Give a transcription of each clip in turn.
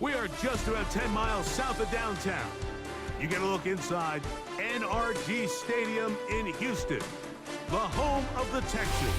We are just about 10 miles south of downtown. You get a look inside NRG Stadium in Houston, the home of the Texans.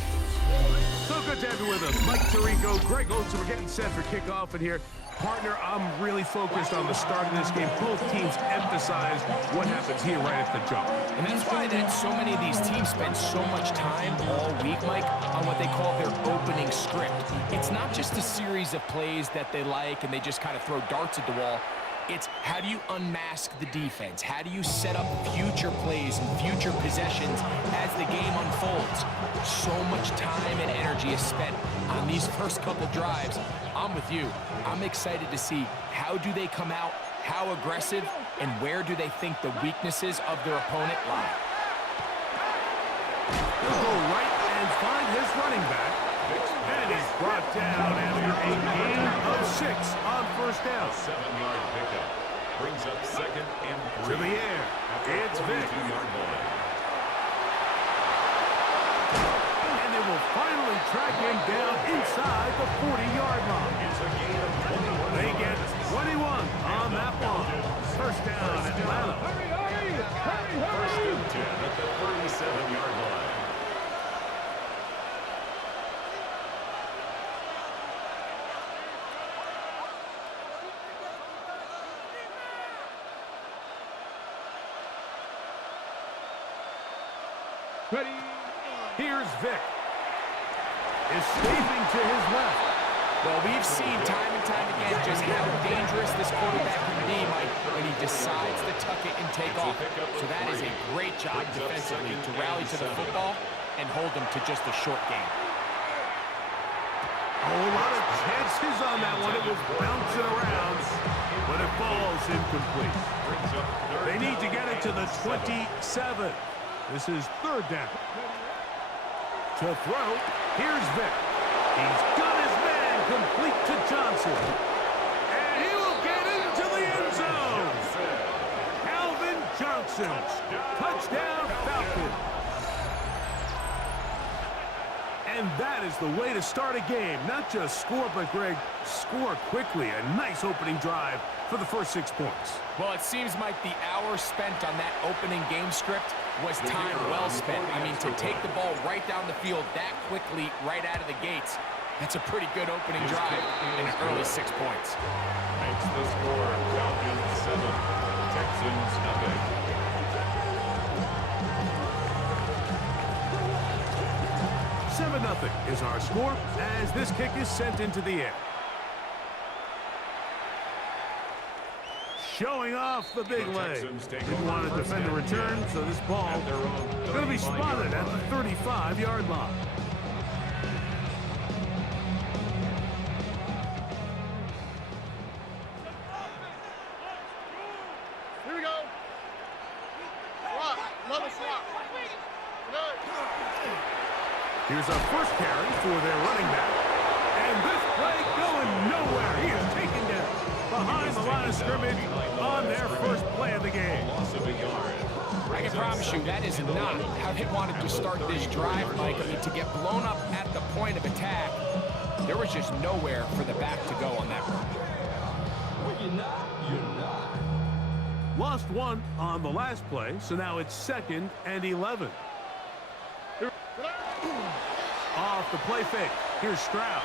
So good to have you with us. Mike Tirico, Greg Olsen, we're getting set for kickoff in here. Partner, I'm really focused on the start of this game. Both teams emphasize what happens here right at the jump. And that's why that so many of these teams spend so much time all week, Mike, on what they call their opening script. It's not just a series of plays that they like and they just kind of throw darts at the wall. It's how do you unmask the defense? How do you set up future plays and future possessions as the game unfolds? So much time and energy is spent on these first couple drives. I'm with you. I'm excited to see how do they come out, how aggressive, and where do they think the weaknesses of their opponent lie. He'll go right and find his running back. And he's brought down after a gain of 6 on first down. 7-yard pickup brings up 2nd and 3. To the air, it's Vic. And they will finally track him down inside the 40-yard line. It's a gain of 21. They get 21 on that one. First down, Atlanta. First and 10 at the 37-yard line. Ready. Here's Vic. Escaping to his left. Well, we've seen time and time again just how dangerous this quarterback can be, Mike, when he decides to tuck it and take off. So that is a great job defensively to rally to the football and hold them to just a short game. A whole lot of chances on that one. It was bouncing around, but it falls incomplete. They need to get it to the 27. This is third down. To throw, here's Vic. He's got his man complete to Johnson. And he will get into the end zone. Calvin Johnson. Touchdown Falcons. And that is the way to start a game. Not just score, but, Greg, score quickly. A nice opening drive for the first 6 points. Well, it seems like the hour spent on that opening game script was time well spent. I mean, to take the ball right down the field that quickly, right out of the gates, that's a pretty good opening drive in an early 6 points. Makes the score Falcons 7, Texans nothing. Seven 0 is our score as this kick is sent into the air. Showing off the big leg. Didn't want to defend the return, so this ball going to be spotted at the 35-yard line. Here we go. Swap. Another swap. Here's our first carry for their running back. And this play going nowhere. He is taken down behind the line of scrimmage on their first play of the game. I can promise you that is not how they wanted to start this drive, Mike. I mean, to get blown up at the point of attack, there was just nowhere for the back to go on that run. Lost one on the last play, so now it's 2nd and 11. Off the play fake. Here's Stroud.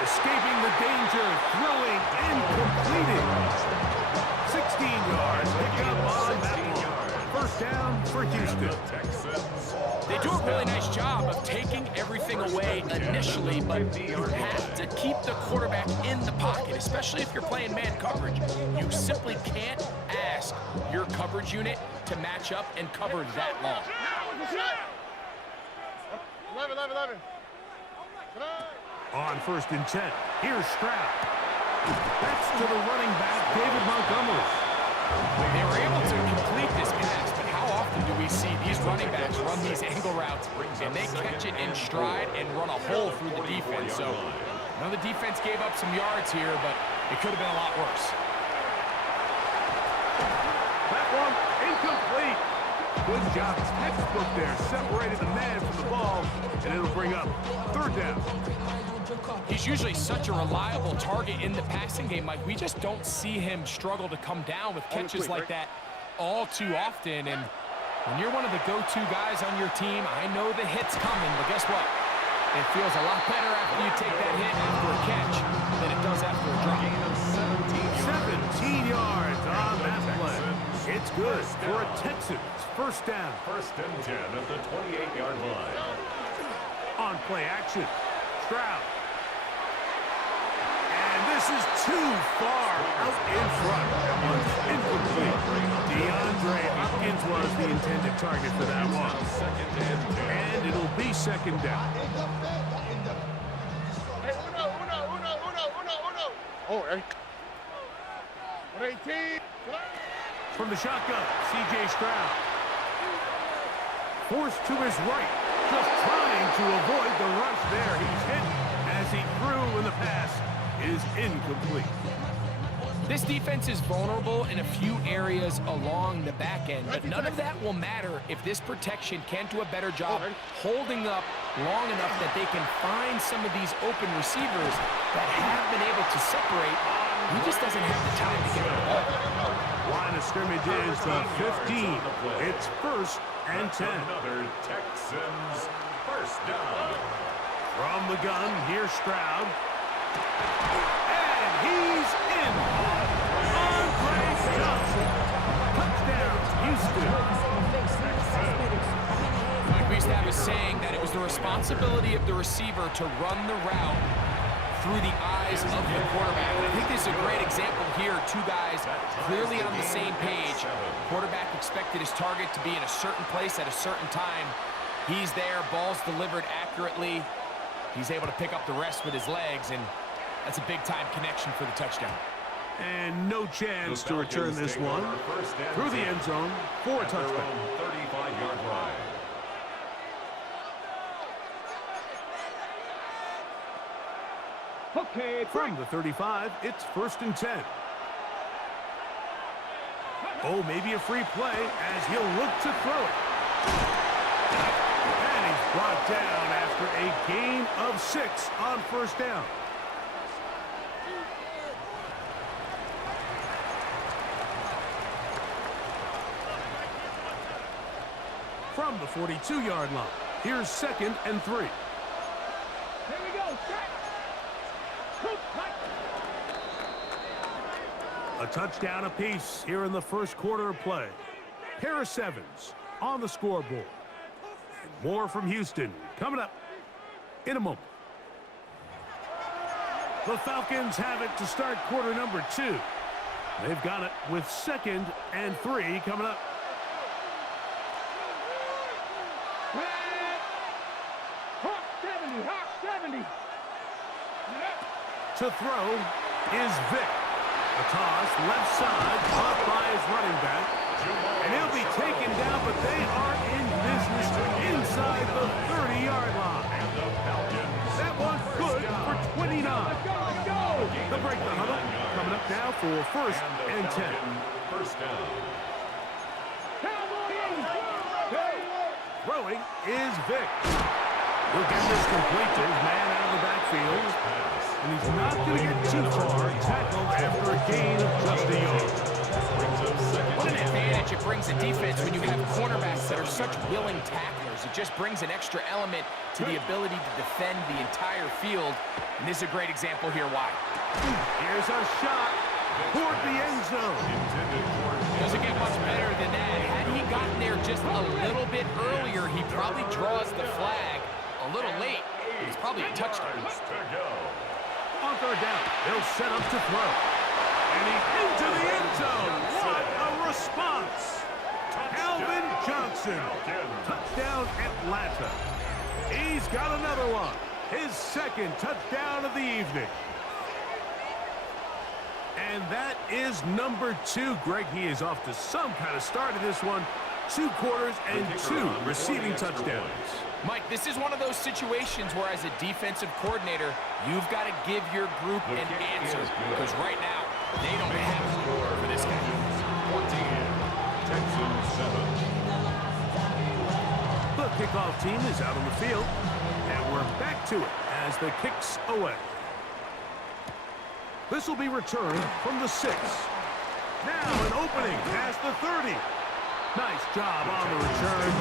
Escaping the danger, throwing and completing. 16 yards. Pick up on that one. First down for Houston. They do a really nice job of taking everything away initially, but you have to keep the quarterback in the pocket, especially if you're playing man coverage. You simply can't ask your coverage unit to match up and cover that long. 11. On 1st and 10, here's Stroud. That's to the running back, David Montgomery. They were able to complete this pass, but how often do we see these running backs run these angle routes and they catch it in stride and run a hole through the defense? So, I know the defense gave up some yards here, but it could have been a lot worse. That one incomplete. Good job. Textbook there. Separated the man from the ball, and it'll bring up third down. He's usually such a reliable target in the passing game, Mike. We just don't see him struggle to come down with catches like that all too often. And when you're one of the go-to guys on your team, I know the hit's coming, but guess what? It feels a lot better after you take that hit after a catch than it does after a drop. 17 yards on that play. It's good for a Texans first down. First and 10 at the 28-yard line. On play action, Stroud. And this is too far out in front. That one's incomplete. DeAndre Hopkins was the intended target for that one. And it'll be second down. Hey, uno. Oh, hey. 118. From the shotgun, C.J. Stroud. Forced to his right. Just trying to avoid the rush there. He's hit as he threw, and the pass is incomplete. This defense is vulnerable in a few areas along the back end, but none of that will matter if this protection can't do a better job holding up long enough that they can find some of these open receivers that have been able to separate. He just doesn't have the time to get the ball. Line of scrimmage is the 15. It's first and 10. Another Texans first down. From the gun, here's Stroud. And he's in. Andre Johnson. Touchdown, Houston. Like we used to have a saying that it was the responsibility of the receiver to run the route through the eyes of the quarterback. And I think this is a great example here. Two guys clearly on the same page. Quarterback expected his target to be in a certain place at a certain time. He's there, ball's delivered accurately. He's able to pick up the rest with his legs, and that's a big-time connection for the touchdown. And no chance to return this one through the end zone for a touchdown. 35-yard line. Okay, from the 35, it's first and 10. Oh, maybe a free play as he'll look to throw it. And he's brought down after a gain of 6 on first down. From the 42-yard line, here's second and 3. Here we go. A touchdown apiece here in the first quarter of play. Pair of 7s on the scoreboard. More from Houston coming up in a moment. The Falcons have it to start quarter number 2. They've got it with second and 3 coming up. Hawk 70. To throw is Vick. A toss, left side, caught by his running back. And he'll be taken down, but they are in business inside the 30-yard line. That one's good for 29. They'll break the huddle. Coming up now for first and 10. First down. Throwing is Vick. He'll get this complete to his man out of the backfield. And he's not going to get too far. Tackled after a gain of just a yard. What an advantage it brings a defense when you have cornerbacks that are such willing tacklers. It just brings an extra element to the ability to defend the entire field. And this is a great example here why. Here's a shot toward the end zone. Doesn't get much better than that. Had he gotten there just a little bit earlier, he probably draws the flag a little late. It's probably a touchdown. On third down, they'll set up to throw. And he's into the end zone. What a response. Calvin Johnson. Touchdown Atlanta. He's got another one. His second touchdown of the evening. And that is number 2. Greg, he is off to some kind of start in this one. 2 quarters and 2 receiving touchdowns. Mike, this is one of those situations where as a defensive coordinator, you've got to give your group an answer. Because right now, they don't have a score for this guy. 14, Texans 7. The kickoff team is out on the field. And we're back to it as the kick's away. This will be returned from the 6. Now an opening past the 30. Nice job on the return.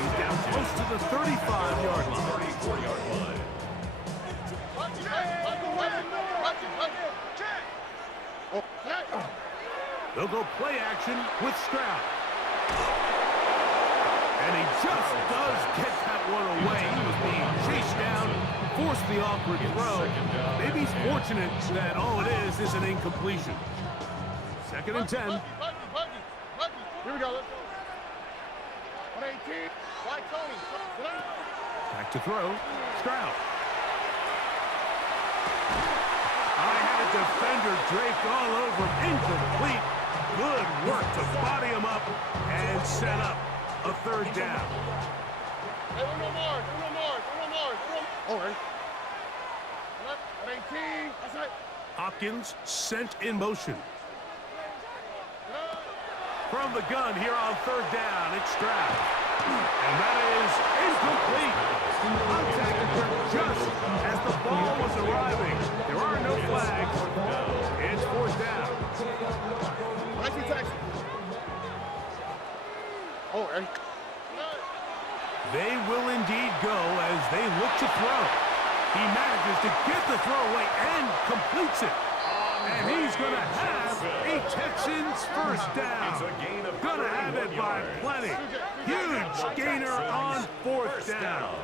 He's down close to the 35-yard line. 34-yard line. They'll go play action with Stroud. And he just does get that one away. He was being chased down, forced the awkward throw. Maybe he's fortunate that all it is an incompletion. 2nd and 10. Here we go. Let's go. 118. White Tony. Back to throw. Stroud. I had a defender draped all over him. Incomplete. Good work to body him up and set up a 3rd down. Hey, uno more. All right. 118. That's it. Hopkins sent in motion. From the gun here on 3rd down, it's Stroud. And that is incomplete. Contact occurred just as the ball was arriving. There are no flags. It's 4th down. Oh, hey. They will indeed go as they look to throw. He manages to get the throw away and completes it. And he's going to have a Texans 1st down. Going to have it by plenty. Huge gainer on 4th down.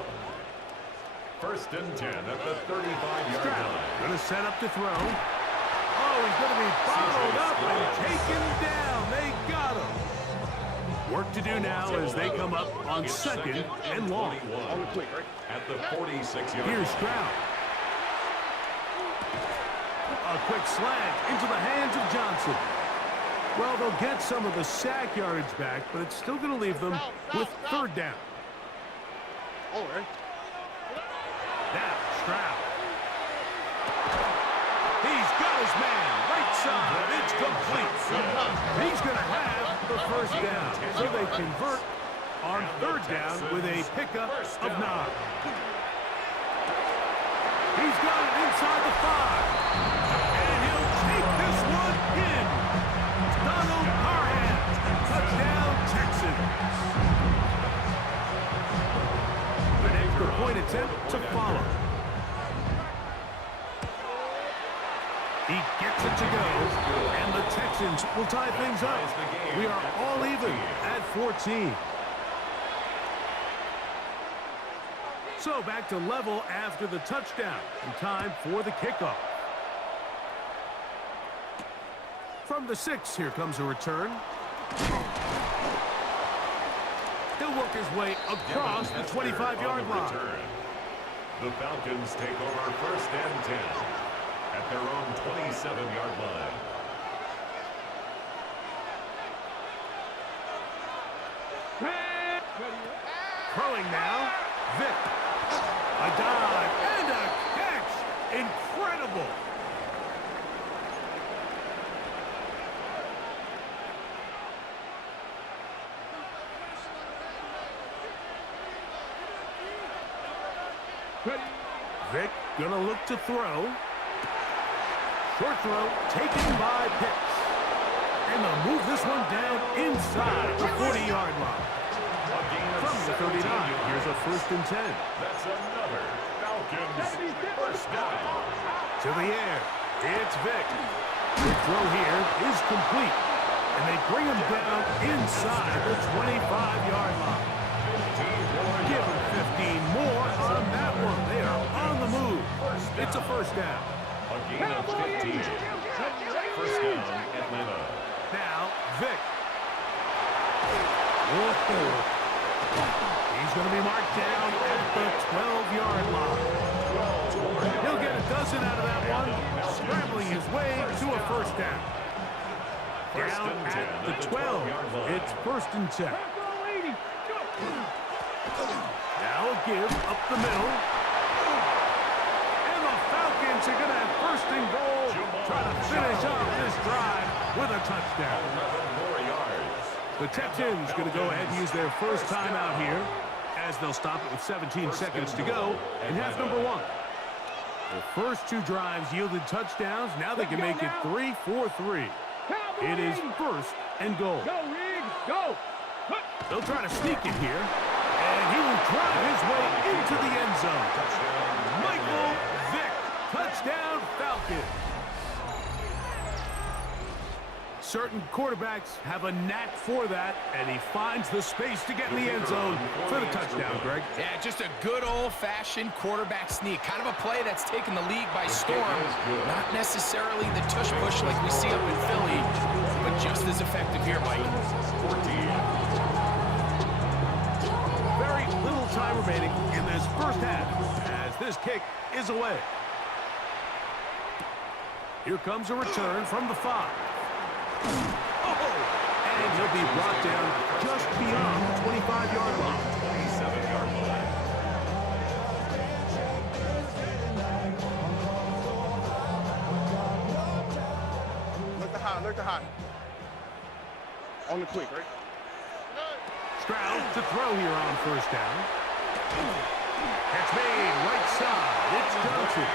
1st and 10 at the 35-yard line. Going to set up to throw. Oh, he's going to be bottled up and taken down. They got him. Work to do now as they come up on 2nd and long. At the 46-yard line. Here's Stroud. A quick slant into the hands of Johnson. Well, they'll get some of the sack yardage back, but it's still going to leave them with 3rd down. All right. Now, Stroud. He's got his man. Right side. It's complete. He's going to have the 1st down. So they convert on 3rd down with a pickup of 9. He's got it inside the 5. And he'll take this one in. Donald Parham. Touchdown, Texans. An extra point attempt to follow. He gets it to go, and the Texans will tie things up. We are all even at 14. So back to level after the touchdown, and time for the kickoff. From the 6, here comes a return. He'll work his way across the 25-yard line. The Falcons take over 1st and 10 at their own 27-yard line. Throwing now, Vic. A dive and a catch. Incredible. Vic gonna look to throw. Short throw taken by Pitts. And they'll move this one down inside the 40-yard line. From the 39, here's a 1st and 10. That's another Falcons 1st down. To the air, it's Vic. The throw here is complete. And they bring him down inside the 25-yard line. Give him 15 more on that one. They are on the move. It's a 1st down. A gain of 15. 1st down, Atlanta. Now, Vic. He's going to be marked down at the 12-yard line. He'll get a dozen out of that one, scrambling his way to a 1st down. Down at the 12. It's 1st and 10. Now a give up the middle. And the Falcons are going to have 1st and goal, trying to finish off this drive with a touchdown. 11 more yards. The Texans going to go ahead and use their 1st timeout here, as they'll stop it with 17 seconds to go in half number 1. The first two drives yielded touchdowns. Now they can make it 3-4-3. It is first and goal. Go, Reed, go. They'll try to sneak it here. And he will drive his way into the end zone. Michael Vick, touchdown Falcons. Certain quarterbacks have a knack for that, and he finds the space to get in the end zone for the touchdown, Greg. Yeah, just a good old-fashioned quarterback sneak. Kind of a play that's taken the league by storm. Not necessarily the tush-push like we see up in Philly, but just as effective here, Mike. Very little time remaining in this first half as this kick is away. Here comes a return from the 5. And he'll be brought down just beyond the 25-yard line. 27-yard line. Look the high. On the quick, right? Stroud to throw here on first down. Catch made right side. It's Johnson.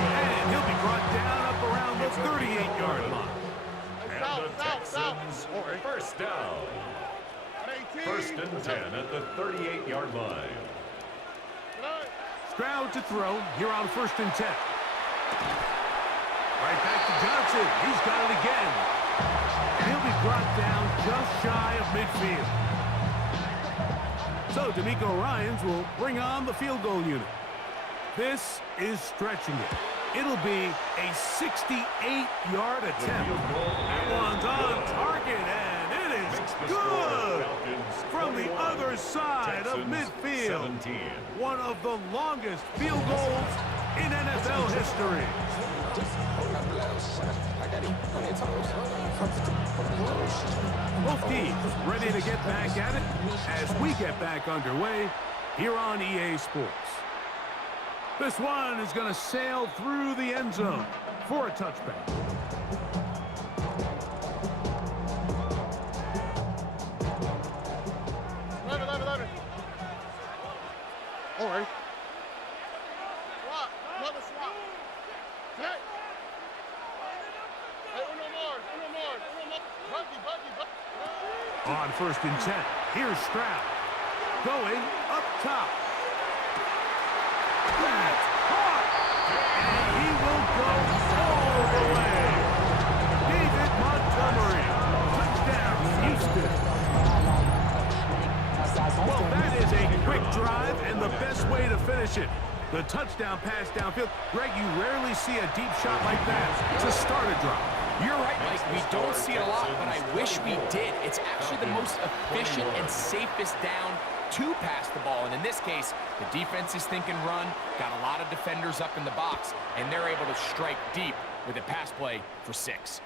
And he'll be brought down up around the 38-yard line. And the Texans first down. First and 10 at the 38-yard line. Stroud to throw here on first and 10. Right back to Johnson. He's got it again. And he'll be brought down just shy of midfield. So DeMeco Ryans will bring on the field goal unit. This is stretching it. It'll be a 68-yard attempt. That one's on target, and it is good from the other side of midfield. One of the longest field goals in NFL history. Both teams ready to get back at it as we get back underway here on EA Sports. This one is going to sail through the end zone for a touchback. Let it. All right. Swap. Another swap. Hey. Hey, uno more. Buggy. On first and 10, here's Stroud. Going up top. That's caught! And he will go all the way. David Montgomery. Touchdown, Houston. Well, that is a quick drive and the best way to finish it. The touchdown pass downfield. Greg, you rarely see a deep shot like that to start a drive. You're right, Mike. We don't see it a lot, but I wish we did. It's actually the most efficient and safest down to pass the ball. And in this case, the defense is thinking run, got a lot of defenders up in the box, and they're able to strike deep with a pass play for 6.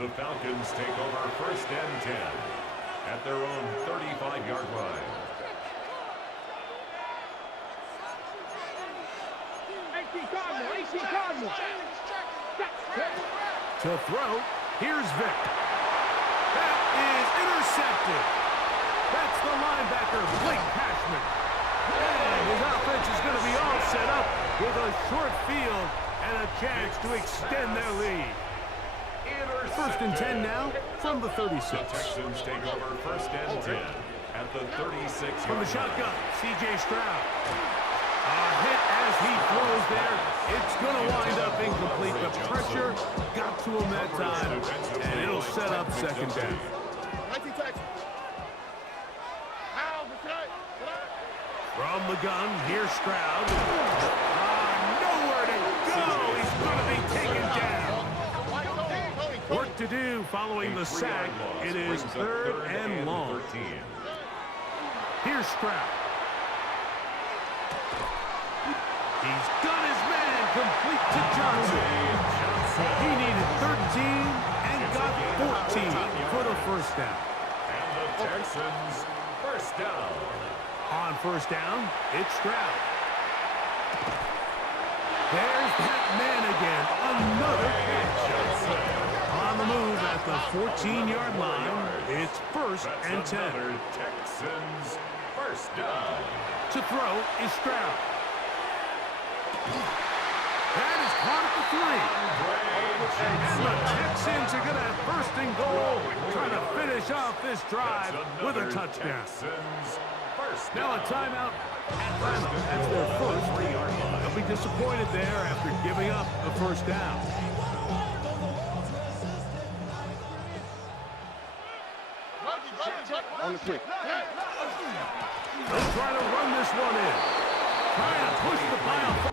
The Falcons take over first and 10 at their own 35-yard line. AC Cardinal. To throw, here's Vick. That is intercepted. That's the linebacker, Blake Cashman. And his offense is going to be all set up with a short field and a chance to extend their lead. First and 10 now from the 36. The Texans take over first and 10 at the 36. From the shotgun, C.J. Stroud. A hit as he throws there. It's going to wind up incomplete. The pressure got to him that time, and it'll set up second down. From the gun, here's Stroud. Nowhere to go. He's going to be taken down. Work to do following the sack. It is third and long. Here's Stroud. He's got his man complete to Johnson. He needed 13 and got 14 for the first down. And the Texans first down. On first down, it's Stroud. There's that man again. Another catch. On the move at the 14-yard line. It's first and 10. Texans first down. To throw is Stroud. And the Texans are going to have first and goal, trying to finish off this drive with a touchdown. Now a timeout at Atlanta. That's their first. They'll be disappointed there after giving up the first down. On the quick. They'll try to run this one in. Trying to push the pile.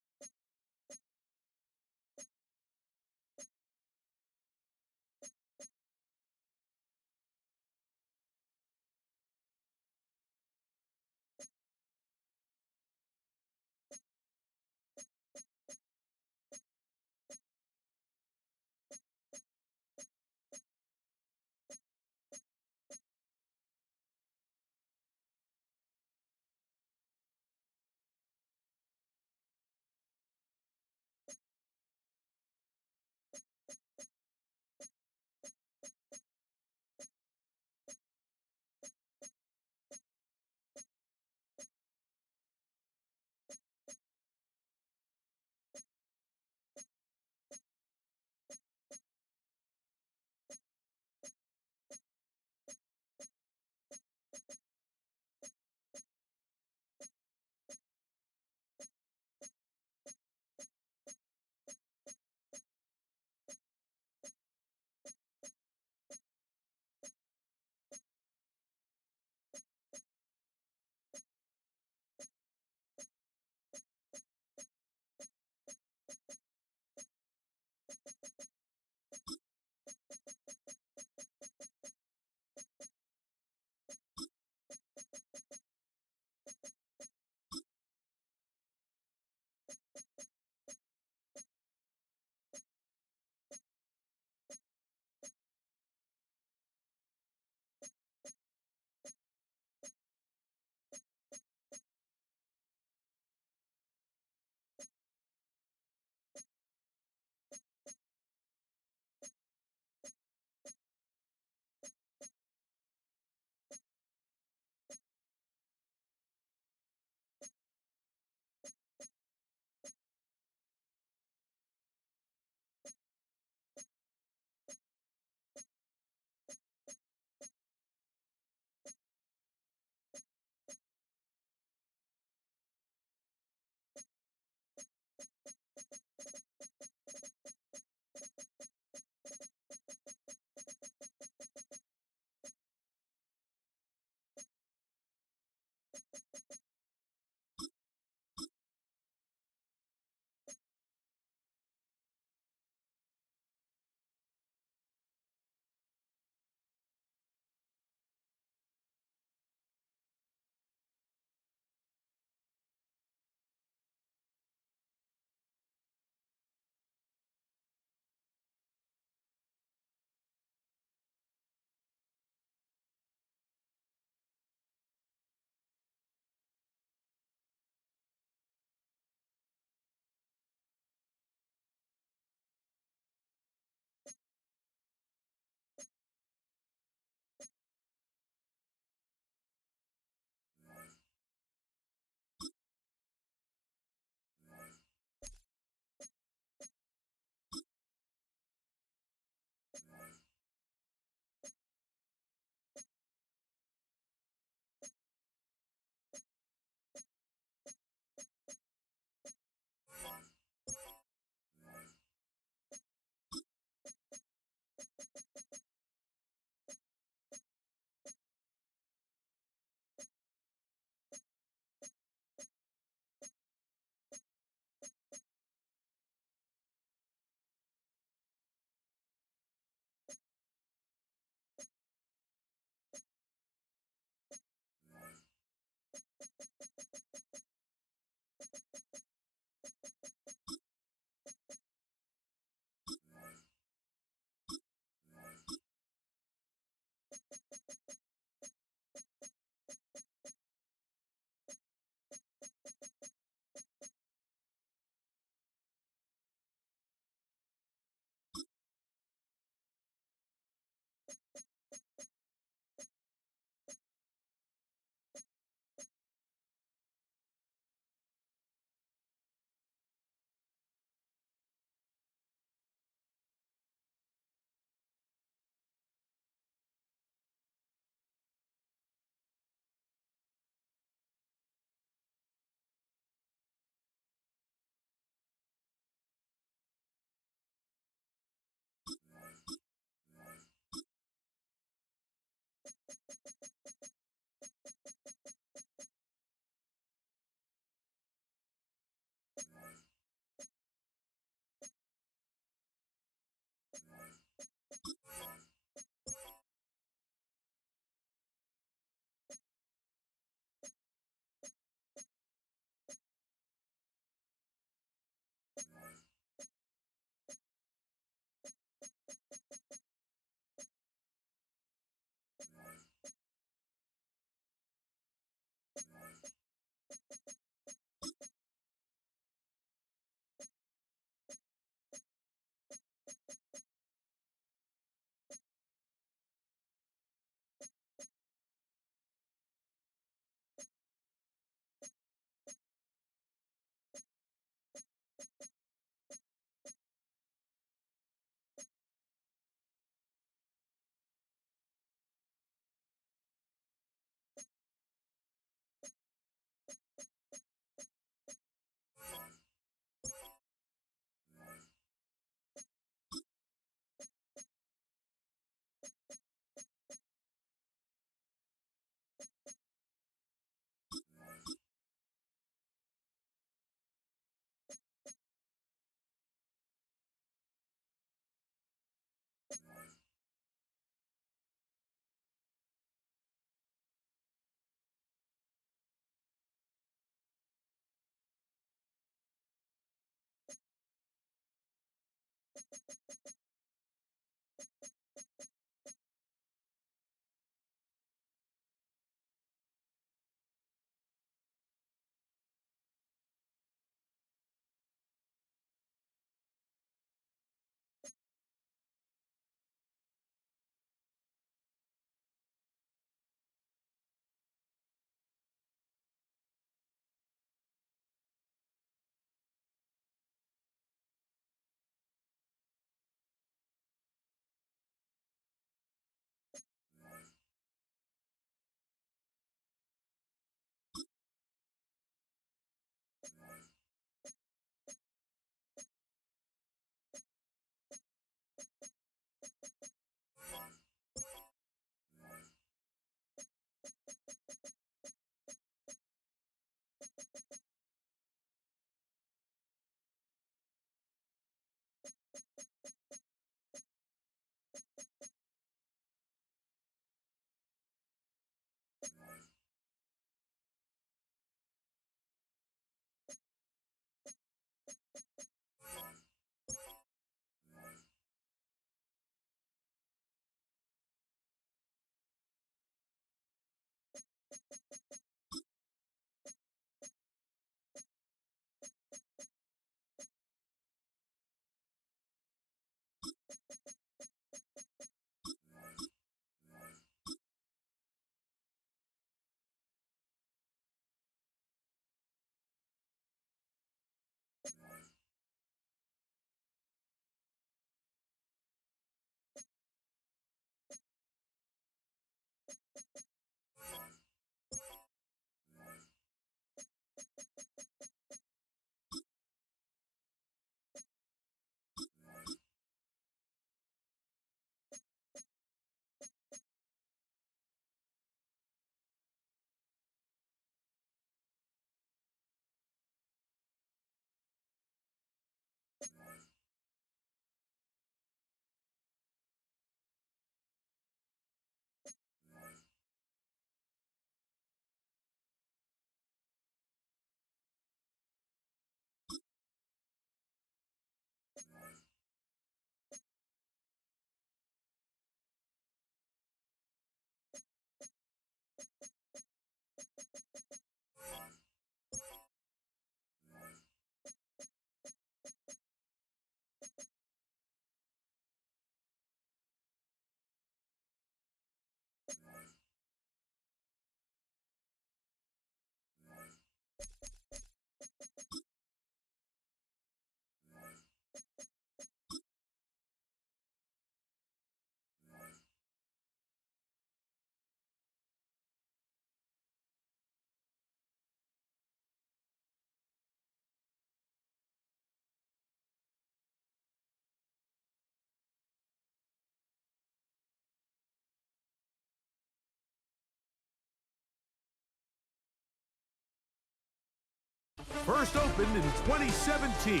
First opened in 2017.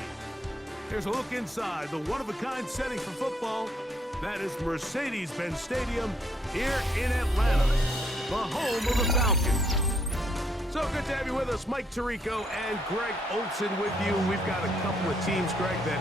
Here's a look inside the one-of-a-kind setting for football. That is Mercedes-Benz Stadium here in Atlanta, the home of the Falcons. So good to have you with us. Mike Tirico and Greg Olson with you. We've got a couple of teams, Greg, that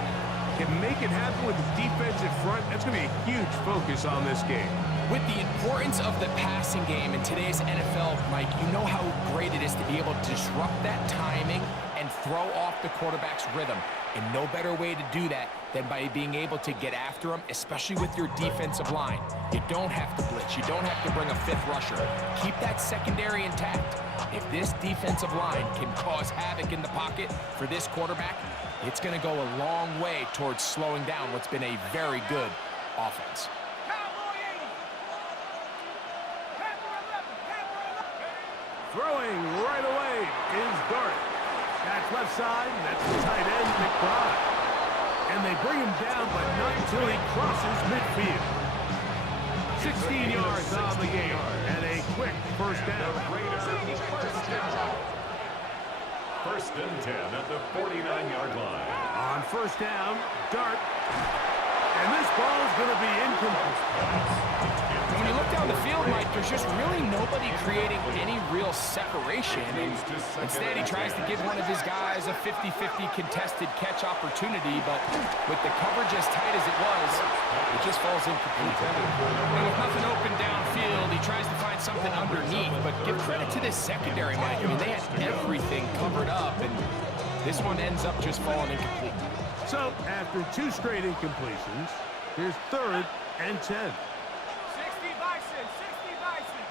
can make it happen with the defensive front. That's going to be a huge focus on this game. With the importance of the passing game in today's NFL, Mike, you know how great it is to be able to disrupt that timing and throw off the quarterback's rhythm. And no better way to do that than by being able to get after him, especially with your defensive line. You don't have to blitz. You don't have to bring a fifth rusher. Keep that secondary intact. If this defensive line can cause havoc in the pocket for this quarterback, it's going to go a long way towards slowing down what's been a very good offense. Throwing right away is Dart. That's left side. That's the tight end, McBride. And they bring him down, but not until he crosses midfield. 16 yards on the game, and a quick first down. First and 10 at the 49-yard line. On first down, Dart. And this ball is going to be incomplete. When you look down the field, Mike, there's just really nobody creating any real separation. And instead, he tries to give one of his guys a 50-50 contested catch opportunity, but with the coverage as tight as it was, it just falls incomplete. And with nothing open downfield, he tries to find something underneath, but give credit to this secondary, Mike. I mean, they had everything covered up, and this one ends up just falling incomplete. So, after two straight incompletions, here's 3rd and 10. 60 Bison, 60 Bison.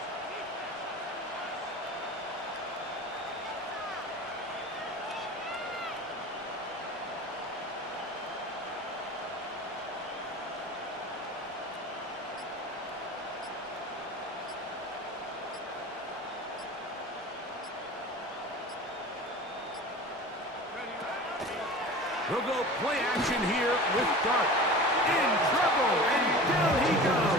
They'll go play action here with Dart. In trouble, and down he goes.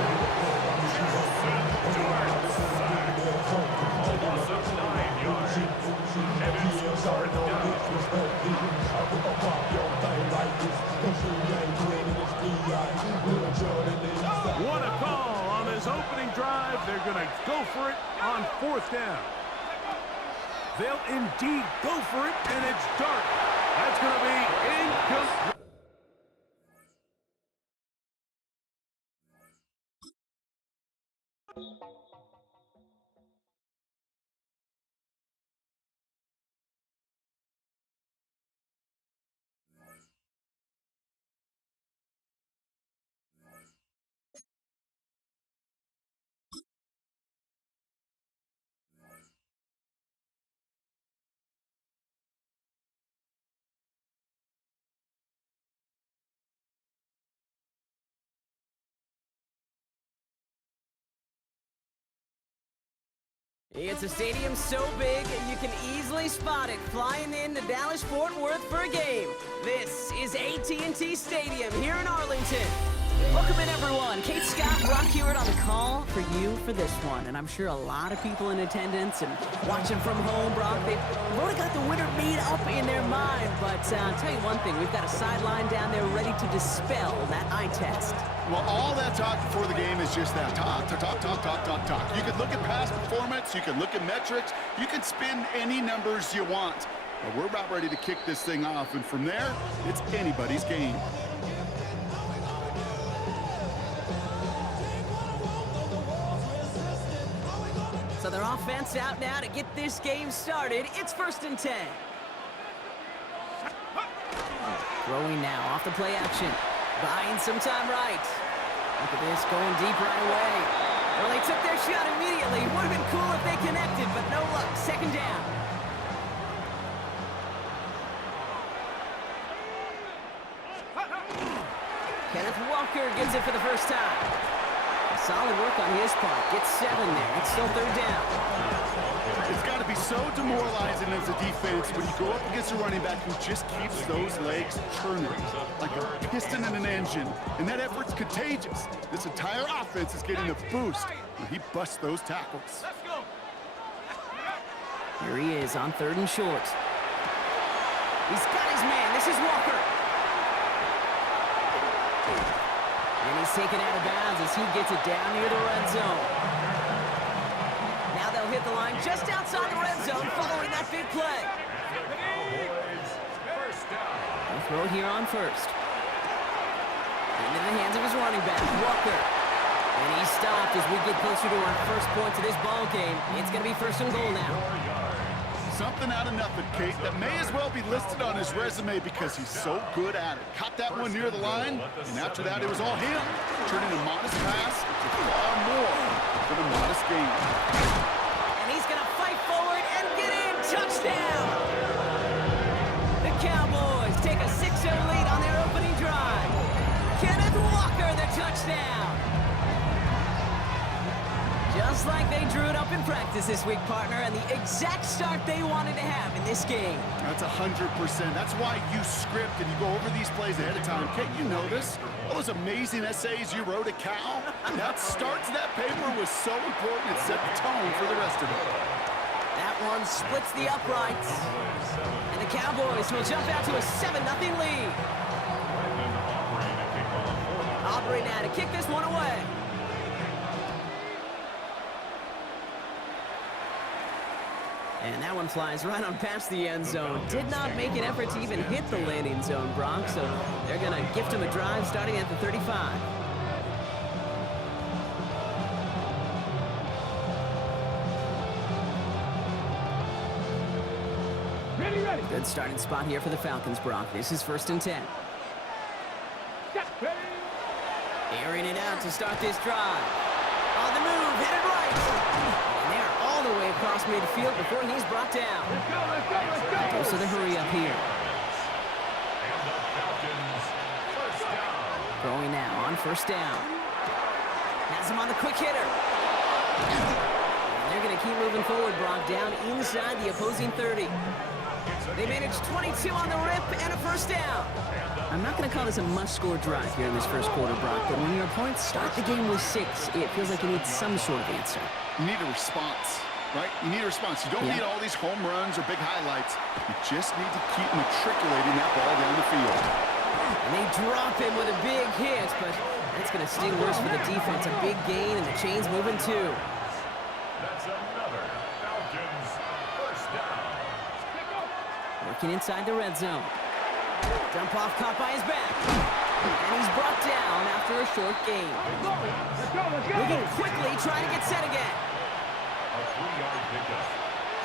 Almost up 9 yards. Evans started down. What a call on his opening drive. They're going to go for it on 4th down. They'll indeed go for it, and it's Dart. That's going to be incomplete. It's a stadium so big, you can easily spot it flying into Dallas-Fort Worth for a game. This is AT&T Stadium here in Arlington. Welcome in, everyone. Kate Scott, Brock Hewitt on the call for you for this one. And I'm sure a lot of people in attendance and watching from home, Brock, they've already got the winner made up in their mind. But I'll tell you one thing, we've got a sideline down there ready to dispel that eye test. Well, all that talk before the game is just that. Talk. You can look at past performance, you can look at metrics, you can spin any numbers you want. But we're about ready to kick this thing off, and from there, it's anybody's game. So their offense out now to get this game started. It's 1st and 10. Throwing now off the play action. Buying some time right. Look at this, going deep right away. Well, they took their shot immediately. Would have been cool if they connected, but no luck. 2nd down. Kenneth Walker gets it for the first time. Solid work on his part. Gets 7 there. It's still 3rd down. It's got to be so demoralizing as a defense when you go up against a running back who just keeps those legs churning like a piston in an engine. And that effort's contagious. This entire offense is getting a boost when he busts those tackles. Here he is on 3rd and short. He's got his man. This is Walker. And he's taken out of bounds as he gets it down near the red zone. Now they'll hit the line just outside the red zone following that big play. They'll throw here on first. Into the hands of his running back, Walker. And he's stopped as we get closer to our first points of this ball game. It's going to be first and goal now. Something out of nothing, Kate, that may as well be listed on his resume because he's so good at it. Caught that one near the line, and after that, it was all him. Turning a modest pass to far more than a modest gain. And he's going to fight forward and get in. Touchdown! The Cowboys take a 6-0 lead on their opening drive. Kenneth Walker, the touchdown! Just like they drew it up in practice this week, partner, and the exact start they wanted to have in this game. That's 100%. That's why you script and you go over these plays ahead of time. Kate, you know this. All those amazing essays you wrote at Cal, that start to that paper was so important. It set the tone for the rest of it. That one splits the uprights. And the Cowboys will jump out to a 7-0 lead. Aubrey now to kick this one away. And that one flies right on past the end zone. Did not make an effort to even hit the landing zone, Brock, so they're going to gift him a drive starting at the 35. Ready. Good starting spot here for the Falcons, Brock. This is 1st and 10. Ready. Airing it out to start this drive. On the move, headed right. And they're all the way across midfield before he's brought down. Let's go. Goes to the hurry up here. Throwing now on 1st down. Has him on the quick hitter. And they're going to keep moving forward, Brock, down inside the opposing 30. They managed 22 on the rip and a 1st down. I'm not going to call this a must-score drive here in this first quarter, Brock, but when your opponents start the game with 6, it feels like you need some sort of answer. You need a response, right? You need a response. You don't need all these home runs or big highlights. You just need to keep matriculating that ball down the field. And they drop him with a big hit, but that's going to sting worse for the defense. A big gain, and the chain's moving too. That's another Falcons first down. Working inside the red zone. Dump off caught by his back. And he's brought down after a short gain. Let's go. Moving quickly, trying to get set again. A 3-yard pickup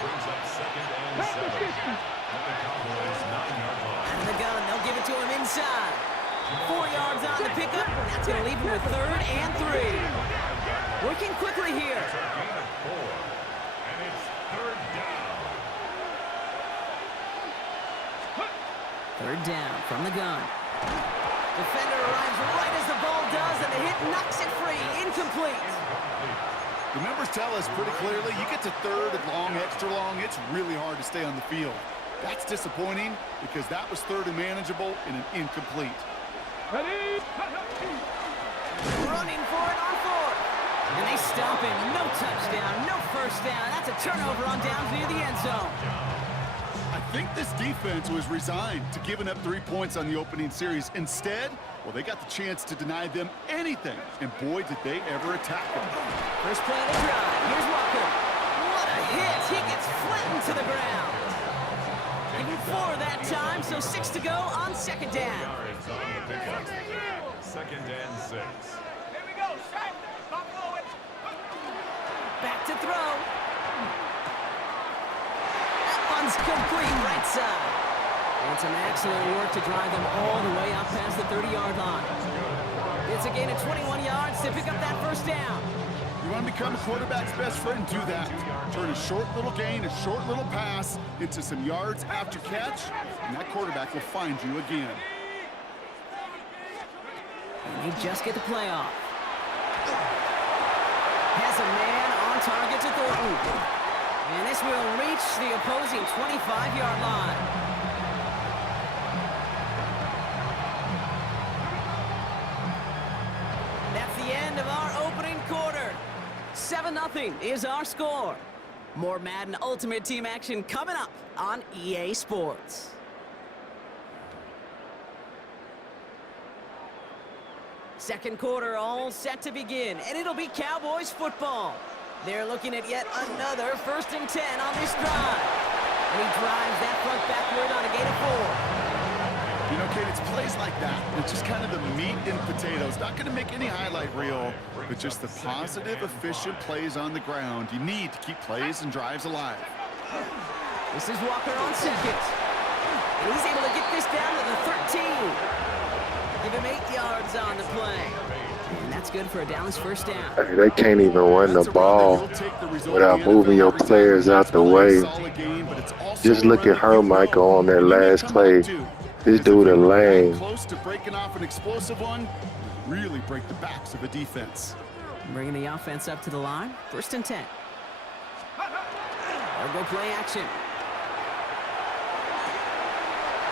brings up 2nd and 7 at the Cowboys' 9-yard line. Out of the gun, they'll give it to him inside. 4 yards on the pickup. That's going to leave him with 3rd and 3. Working quickly here. It's a gain of 4, and it's 3rd down. 3rd down from the gun. Defender arrives right as the ball does, and the hit knocks it free. Incomplete. The numbers tell us pretty clearly, you get to 3rd and long, extra long, it's really hard to stay on the field. That's disappointing because that was 3rd and manageable and an incomplete. Ready. Running for it on 4th. And they stop him. No touchdown, no 1st down. That's a turnover on downs near the end zone. I think this defense was resigned to giving up 3 points on the opening series. Instead, well, they got the chance to deny them anything. And boy, did they ever attack them. First play of the drive. Here's Walker. What a hit. He gets flattened to the ground. Even 4 that time, so 6 to go on 2nd down. Yards on the pickup. 2nd and 6. Here we go. Strike. Stop forward. Back to throw. One's complete right side. And some excellent work to drive them all the way out past the 30-yard line. It's a gain of 21 yards to pick up that 1st down. You want to become a quarterback's best friend, do that. Turn a short little gain, a short little pass into some yards after catch, and that quarterback will find you again. And they just get the play off. Has a man on target to Thornton. And this will reach the opposing 25-yard line. That's the end of our opening quarter. 7-0 is our score. More Madden Ultimate Team action coming up on EA Sports. Second quarter all set to begin, and it'll be Cowboys football. They're looking at yet another 1st and 10 on this drive. And he drives that front backward on a gain of 4. You know, Kate, it's plays like that. It's just kind of the meat and potatoes. Not going to make any highlight reel, but just the positive, efficient plays on the ground. You need to keep plays and drives alive. This is Walker on second. And he's able to get this down to the 13. Give him 8 yards on the play. And that's good for a Dallas first down. Hey, they can't even run the ball without moving your players out the way. Just look at Michael on that last play. This dude a lane. Close to breaking off an explosive one. Really break the backs of the defense. Bringing the offense up to the line. 1st and 10. They'll go play action.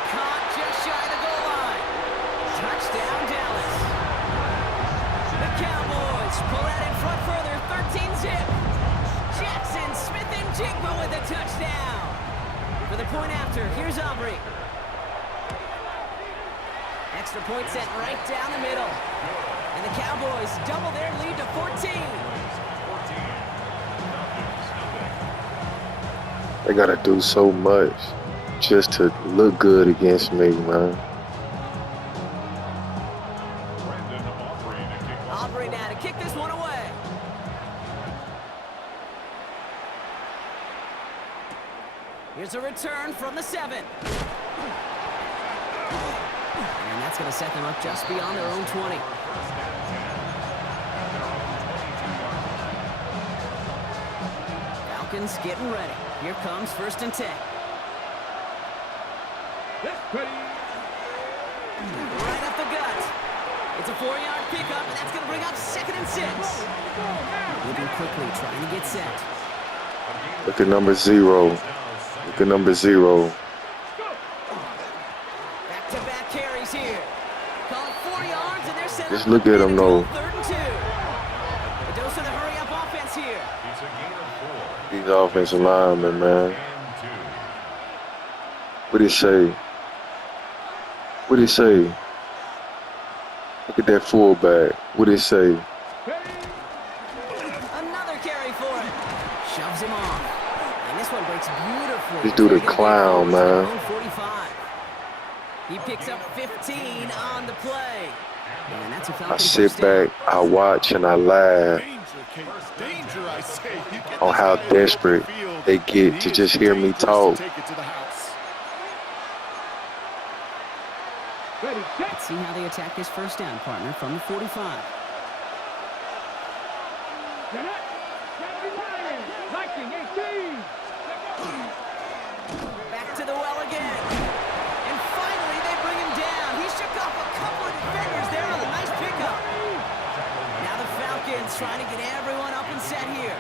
Caught just shy of the goal line. Touchdown, Dallas. The Cowboys pull out in front further. 13-zip. Jackson, Smith, and Jigba with a touchdown. For the point after, here's Aubrey. Extra point sent right down the middle. And the Cowboys double their lead to 14. They got to do so much just to look good against me, man. Aubrey now to kick this one away. Here's a return from the 7. And that's going to set them up just beyond their own 20. Falcons getting ready. Here comes 1st and 10. Right up the gut. It's a 4-yard pickup, and that's going to bring up 2nd and 6. Moving quickly, trying to get set. Look at number 0. Look at number 0. Back-to-back carries here. Call it 4 yards, and they're set. Just look at him, though. 3rd and 2. A dose of the hurry-up offense here. These offensive linemen, man. What did he say? What did he say? Look at that fullback. What did he say? Another carry for it. Shoves him off. And this one breaks beautifully. This dude a clown, man. 45. He picks up 15 on the play. And that's a Falcon I sit back, I watch, and I laugh Danger, I say. on how desperate they get to just hear me talk. Let's see how they attack this first down, partner, from the 45. Back to the well again. And finally, they bring him down. He shook off a couple of defenders there on a nice pickup. Now the Falcons trying to get everyone up and set here.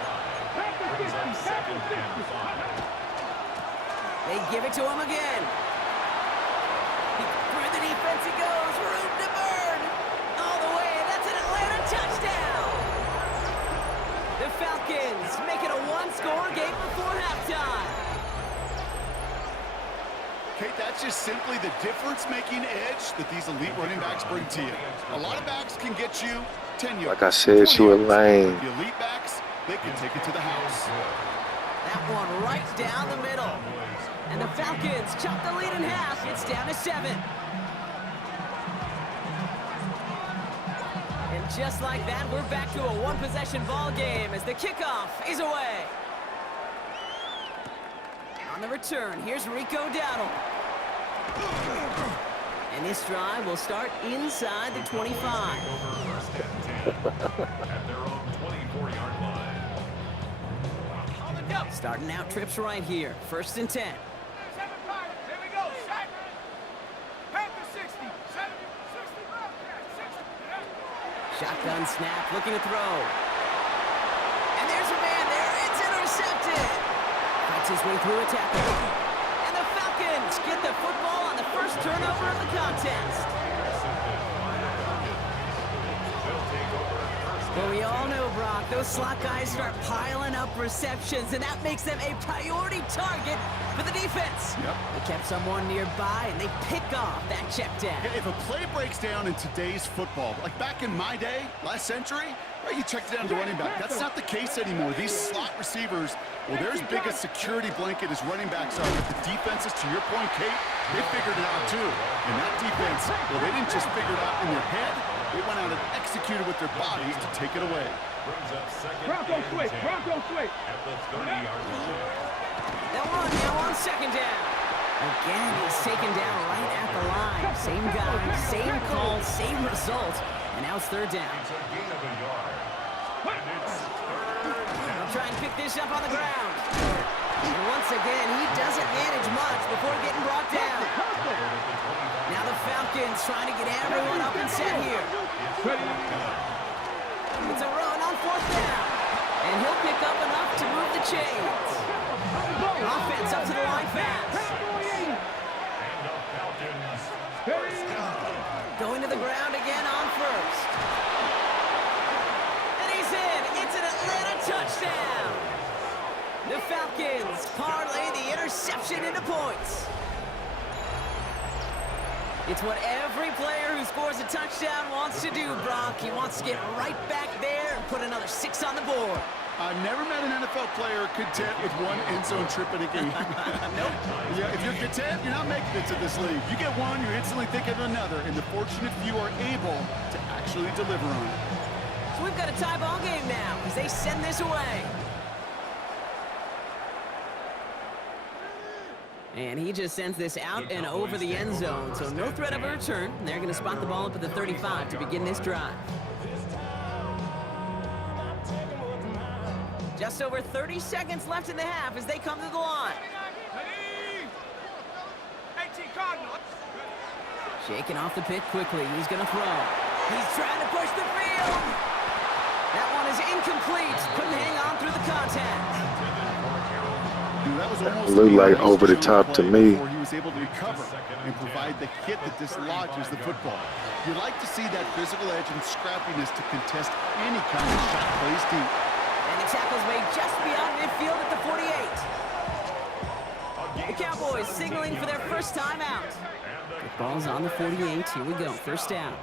They give it to him again. Through the defense he goes. Room to burn. All the way. That's an Atlanta touchdown. The Falcons make it a one-score game before halftime. Kate, that's just simply the difference-making edge that these elite running backs bring to you. A lot of backs can get you 10 yards. Like I said, you a lane. The elite backs, they can take it to the house. That one right down the middle. And the Falcons chop the lead in half. It's down to 7. And just like that, we're back to a one-possession ball game as the kickoff is away. On the return, here's Rico Dowdle. And this drive will start inside the 25. Starting out trips right here. 1st and 10. Here we go. Set. Panther 60. 60. Shotgun snap, looking to throw. And there's a man there. It's intercepted. Fights his way through a tackle. And the Falcons get the football on the first turnover of the contest. Well, we all know, Brock, those slot guys start piling up receptions, and that makes them a priority target for the defense. Yep. They kept someone nearby, and they pick off that check down. If a play breaks down in today's football, like back in my day, last century, right, you checked down to running back. That's not the case anymore. These slot receivers, well, they're as big a security blanket as running backs are. But the defenses, to your point, Kate, they figured it out too. And that defense, well, they didn't just figure it out in their head. They went out and executed with their bodies to take it away. Bronco switch. Bronco switch. At the 30-yard line. They'll run now on second down. Again, he's taken down right at the line. Same guy, same call, same result. And now it's third down. It's a gain of a yard. And it's third down. They'll try and pick this up on the ground. And once again, he doesn't manage much before getting brought down. Now the Falcons trying to get everyone up and set here. It's a run on fourth down. And he'll pick up enough to move the chains. Offense up to the line fast. And the Falcons first down. Going to the ground again on first. And he's in. It's an Atlanta touchdown. The Falcons parlay the interception into points. It's what every player who scores a touchdown wants to do, Brock. He wants to get right back there and put another 6 on the board. I've never met an NFL player content with one end zone trip in a game. Nope. Yeah, if you're content, you're not making it to this league. You get one, you're instantly thinking of another, and the fortunate few are able to actually deliver on it. So we've got a tie ball game now as they send this away. And he just sends this out and over the end zone, so no threat of a return. They're going to spot the ball up at the 35 to begin this drive. Just over 30 seconds left in the half as they come to the line. 18 Cardinals. Shaking off the pick quickly. He's going to throw. He's trying to push the field. That one is incomplete. Couldn't hang on through the contact. That was almost Looked like over the top to me. Before he was able to recover and provide the hit that dislodges the football. You like to see that physical edge and scrappiness to contest any kind of shot plays deep. And the tackle's made just beyond midfield at the 48. The Cowboys signaling for their first time out. The ball's on the 48. Here we go. First down.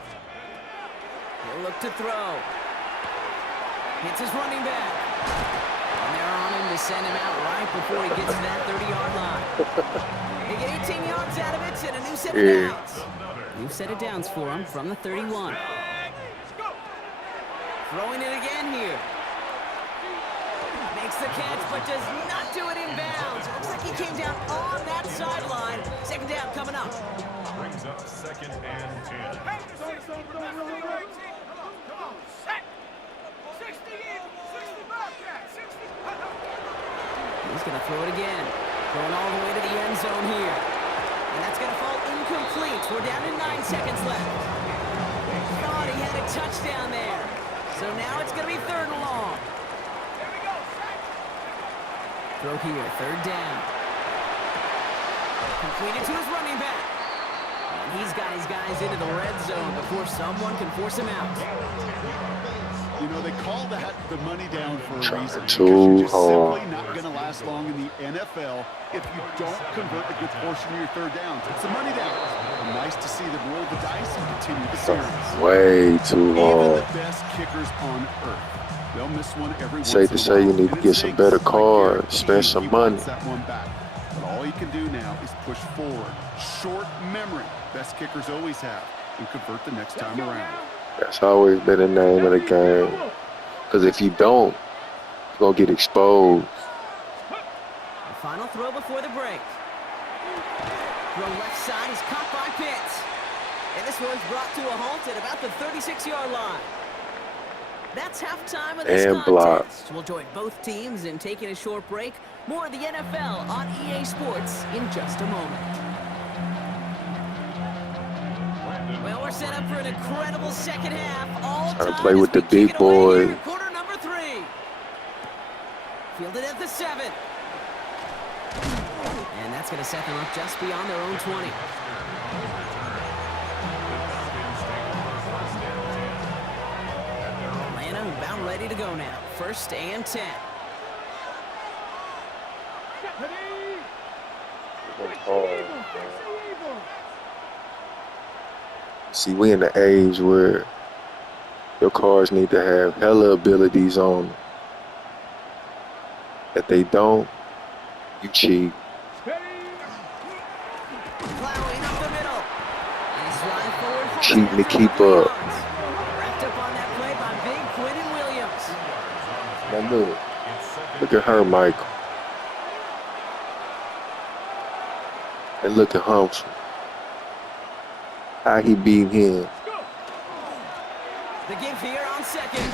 He'll look to throw. Hits his running back. And they're on him to send him out right before he gets to that 30-yard line. They get 18 yards out of it and a new set of downs. New set of downs for him from the 31. Throwing it again here. Makes the catch, but does not do it in bounds. Looks like he came down on that sideline. Second down coming up. Brings up second and 10. Come on, set. 60 in, 60 Bobcat, 60. He's going to throw it again. Going all the way to the end zone here. And that's going to fall incomplete. We're down to 9 seconds left. Thought he had a touchdown there. So now it's going to be third and long. Here we go, set. Throw here, third down. Completed to his running back. And he's got his guys into the red zone before someone can force him out. You know, they call that the money down for a Trying reason. Because too you're just hard. simply not going to last long in the NFL if you don't convert a good portion of your third downs. It's the money down. And nice to see them roll the dice and continue the series. Way too Even hard. the best kickers on earth, they'll miss one every once Safe in to a say you while. need to And get it some stinks. better I cards, spend guarantee some he money. wants that one back. But all he can do now is push forward. Short memory, best kickers always have, and convert the next time around. That's always been the name of the game. Because if you don't, you're going to get exposed. The final throw before the break. Throw left side is caught by Pitts. And this one's brought to a halt at about the 36-yard line. That's halftime of this And block. contest. We'll join both teams in taking a short break. More of the NFL on EA Sports in just a moment. Well, we're set up for an incredible second half. All Trying to time play as with we the kick big it away here in boys. quarter number 3. Fielded at the 7. And that's going to set them up just beyond their own 20. Atlanta about ready to go now. 1st and 10. See, we in the age where your cars need to have hella abilities on them. If they don't, you cheat. Plowing up the middle. He's running forward. Cheating to keep up. Wrapped up on that play by Big Quentin Williams. Now look at her, Michael. And look at Humphrey. How he beat him. The give here on 2nd.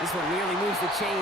This one nearly moves the chains